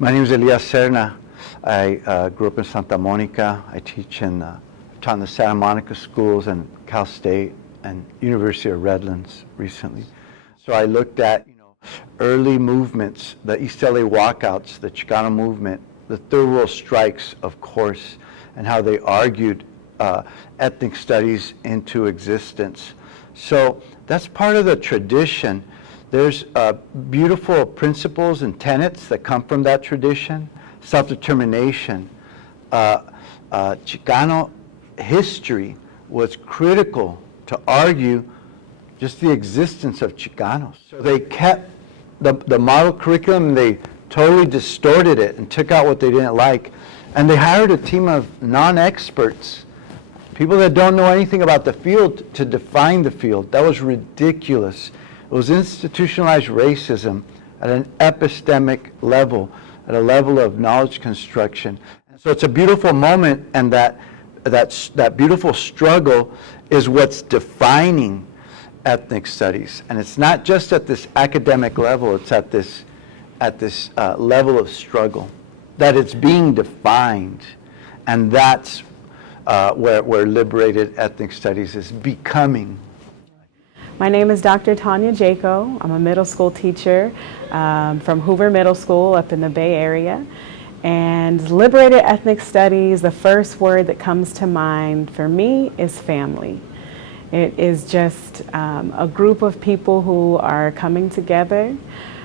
My name is Elias Serna. I grew up in Santa Monica. I teach taught in the Santa Monica schools and Cal State and University of Redlands recently. So I looked at early movements, the East LA walkouts, the Chicano movement, the third world strikes, of course, and how they argued ethnic studies into existence. So that's part of the tradition. There's beautiful principles and tenets that come from that tradition. Self-determination. Chicano history was critical to argue just the existence of Chicanos. So they kept the model curriculum, and they totally distorted it and took out what they didn't like. And they hired a team of non-experts, people that don't know anything about the field, to define the field. That was ridiculous. It was institutionalized racism at an epistemic level, at a level of knowledge construction. And so it's a beautiful moment, and that beautiful struggle is what's defining ethnic studies. And it's not just at this academic level, it's at this level of struggle, that it's being defined. And that's where liberated ethnic studies is becoming. My name is Dr. Tanya Jaco. I'm a middle school teacher from Hoover Middle School up in the Bay Area. And liberated ethnic studies, the first word that comes to mind for me is family. It is just a group of people who are coming together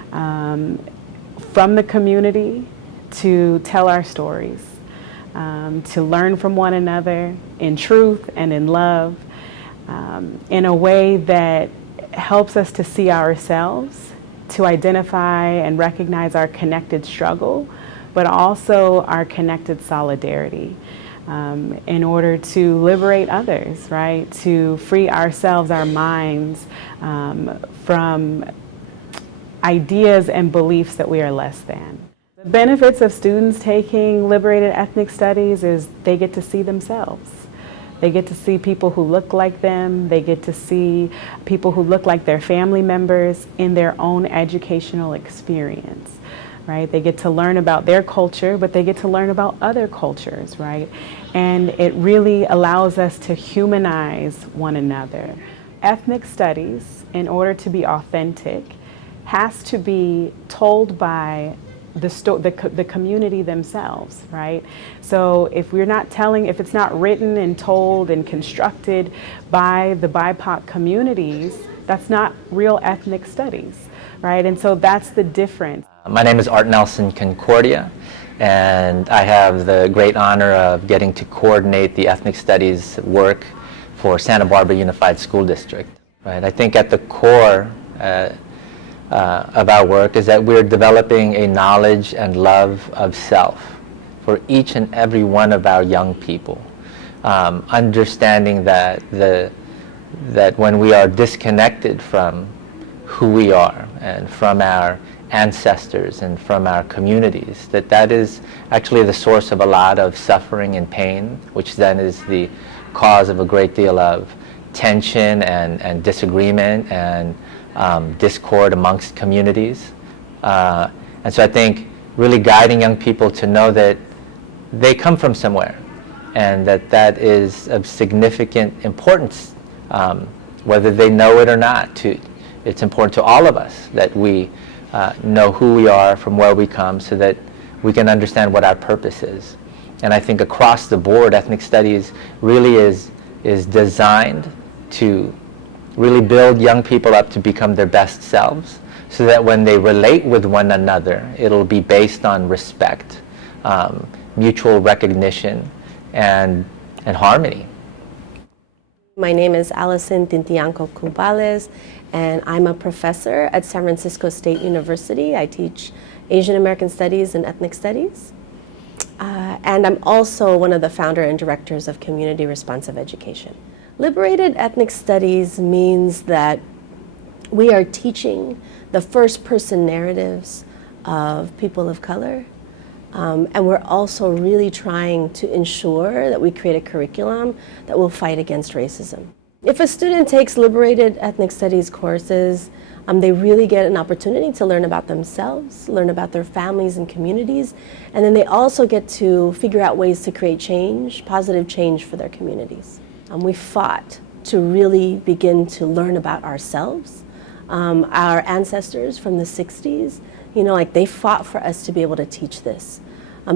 from the community to tell our stories, to learn from one another in truth and in love, in a way that helps us to see ourselves, to identify and recognize our connected struggle, but also our connected solidarity, in order to liberate others, right? To free ourselves, our minds, from ideas and beliefs that we are less than. The benefits of students taking liberated ethnic studies is they get to see themselves. They get to see people who look like them. They get to see people who look like their family members in their own educational experience, right? They get to learn about their culture, but they get to learn about other cultures, right? And it really allows us to humanize one another. Ethnic studies, in order to be authentic, has to be told by the community themselves, right? So if we're not telling, if it's not written and told and constructed by the BIPOC communities, that's not real ethnic studies, right? And so that's the difference. My name is Nelson Concordia, and I have the great honor of getting to coordinate the ethnic studies work for Santa Barbara Unified School District. Right? I think at the core of our work is that we're developing a knowledge and love of self for each and every one of our young people, understanding that when we are disconnected from who we are and from our ancestors and from our communities, that is actually the source of a lot of suffering and pain, which then is the cause of a great deal of tension and disagreement and discord amongst communities. And so I think really guiding young people to know that they come from somewhere, and that is of significant importance, whether they know it or not. It's important to all of us that we know who we are, from where we come, so that we can understand what our purpose is. And I think across the board, ethnic studies really is designed to really build young people up to become their best selves, so that when they relate with one another, it'll be based on respect, mutual recognition, and harmony. My name is Alison Tintianko Cubales, and I'm a professor at San Francisco State University. I teach Asian American Studies and Ethnic Studies. And I'm also one of the founder and directors of Community Responsive Education. Liberated ethnic studies means that we are teaching the first-person narratives of people of color, and we're also really trying to ensure that we create a curriculum that will fight against racism. If a student takes Liberated Ethnic Studies courses, they really get an opportunity to learn about themselves, learn about their families and communities, and then they also get to figure out ways to create change, positive change for their communities. We fought to really begin to learn about ourselves. Our ancestors from the 60s, they fought for us to be able to teach this.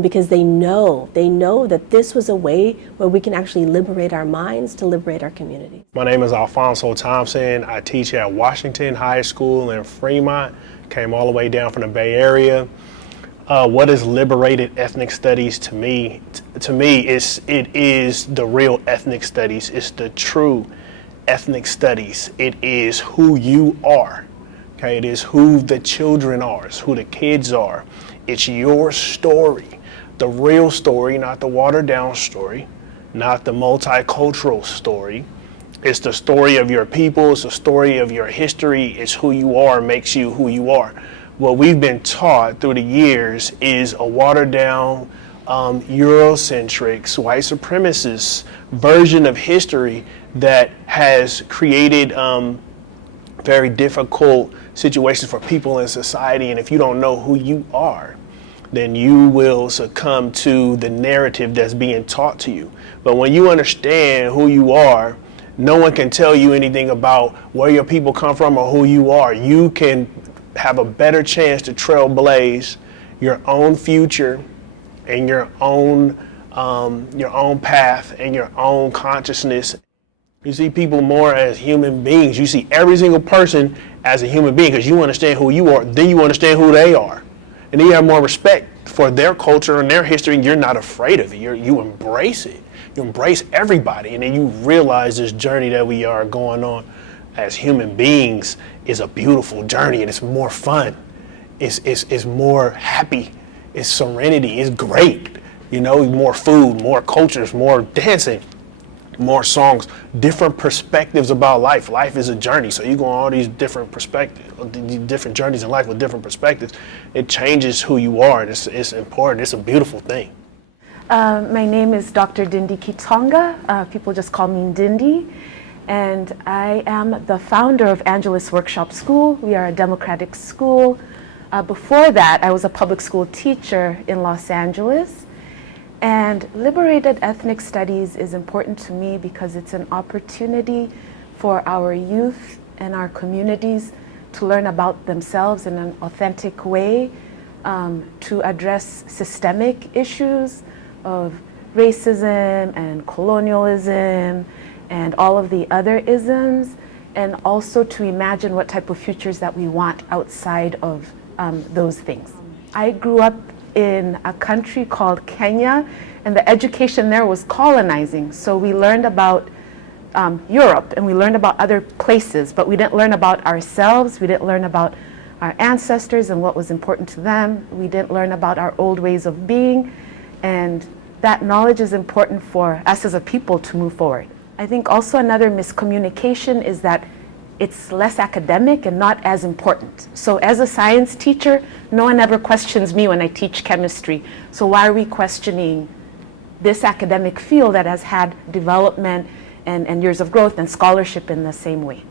Because they know that this was a way where we can actually liberate our minds to liberate our community. My name is Alfonso Thompson. I teach at Washington High School in Fremont. Came all the way down from the Bay Area. What is liberated ethnic studies to me? To me, it is the real ethnic studies. It's the true ethnic studies. It is who you are. Okay, it is who the children are. It's who the kids are. It's your story. The real story, not the watered down story, not the multicultural story. It's the story of your people, it's the story of your history, it's who you are, makes you who you are. What we've been taught through the years is a watered down, Eurocentric, white supremacist version of history that has created very difficult situations for people in society. And if you don't know who you are, then you will succumb to the narrative that's being taught to you. But when you understand who you are, no one can tell you anything about where your people come from or who you are. You can have a better chance to trailblaze your own future and your own path and your own consciousness. You see people more as human beings. You see every single person as a human being because you understand who you are, then you understand who they are. And then you have more respect for their culture and their history, and you're not afraid of it. You embrace it. You embrace everybody, and then you realize this journey that we are going on as human beings is a beautiful journey, and it's more fun. It's more happy. It's serenity. It's great. More food, more cultures, more dancing, more songs, different perspectives about life. Life is a journey, so you go on all these different perspectives, different journeys in life with different perspectives. It changes who you are, and it's important. It's a beautiful thing. My name is Dr. Dindi Kitsonga. People just call me Dindi, and I am the founder of Angelus Workshop School. We are a democratic school. Before that, I was a public school teacher in Los Angeles. And liberated ethnic studies is important to me because it's an opportunity for our youth and our communities to learn about themselves in an authentic way, to address systemic issues of racism and colonialism and all of the other isms, and also to imagine what type of futures that we want outside of those things. I grew up in a country called Kenya, and the education there was colonizing. So we learned about Europe, and we learned about other places, but we didn't learn about ourselves. We didn't learn about our ancestors and what was important to them. We didn't learn about our old ways of being, and that knowledge is important for us as a people to move forward. I think also another miscommunication is that it's less academic and not as important. So as a science teacher, no one ever questions me when I teach chemistry. So why are we questioning this academic field that has had development and years of growth and scholarship in the same way?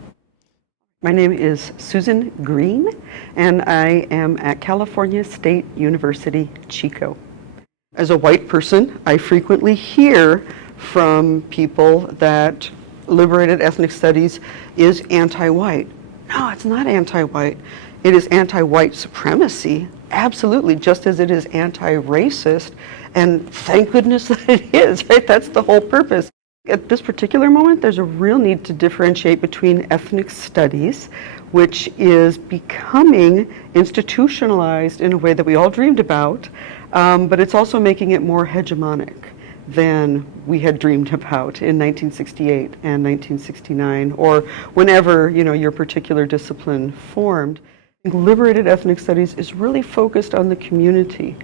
My name is Susan Green, and I am at California State University, Chico. As a white person, I frequently hear from people that liberated ethnic studies is anti-white. No, it's not anti-white. It is anti-white supremacy, absolutely, just as it is anti-racist, and thank goodness that it is, right? That's the whole purpose. At this particular moment, there's a real need to differentiate between ethnic studies, which is becoming institutionalized in a way that we all dreamed about, but it's also making it more hegemonic than we had dreamed about in 1968 and 1969, or whenever your particular discipline formed. Liberated ethnic studies is really focused on the community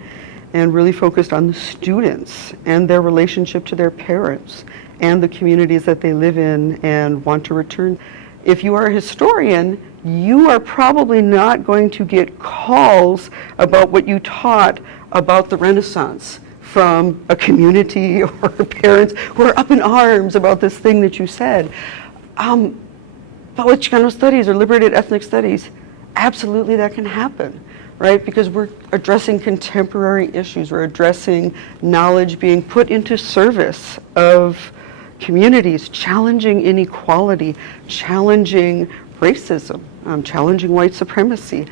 and really focused on the students and their relationship to their parents and the communities that they live in and want to return. If you are a historian, you are probably not going to get calls about what you taught about the Renaissance from a community or parents who are up in arms about this thing that you said. But with Chicano studies or liberated ethnic studies, absolutely that can happen, right? Because we're addressing contemporary issues, we're addressing knowledge being put into service of communities, challenging inequality, challenging racism, challenging white supremacy.